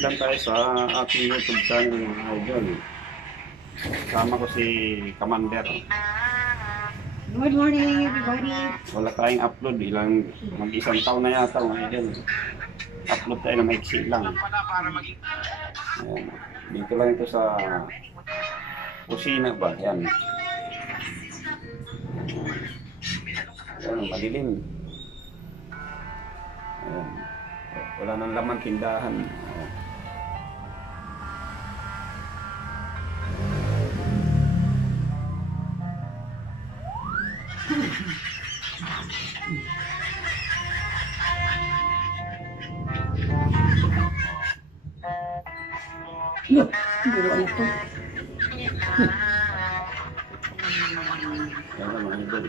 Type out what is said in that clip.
lang tayo sa ating YouTube channel mga idol. Kasama ko si Commander. Good morning, everybody. Wala tayong upload, mag-isang taon na yata mga idol. Upload tayo na maiksi lang. Ayan. Dito lang ito sa kusina ba? Yan. Ayan, madilim. Ayan. Wala nang laman tindahan. Ayan. Look, buwan ito. Yan ang mga idol.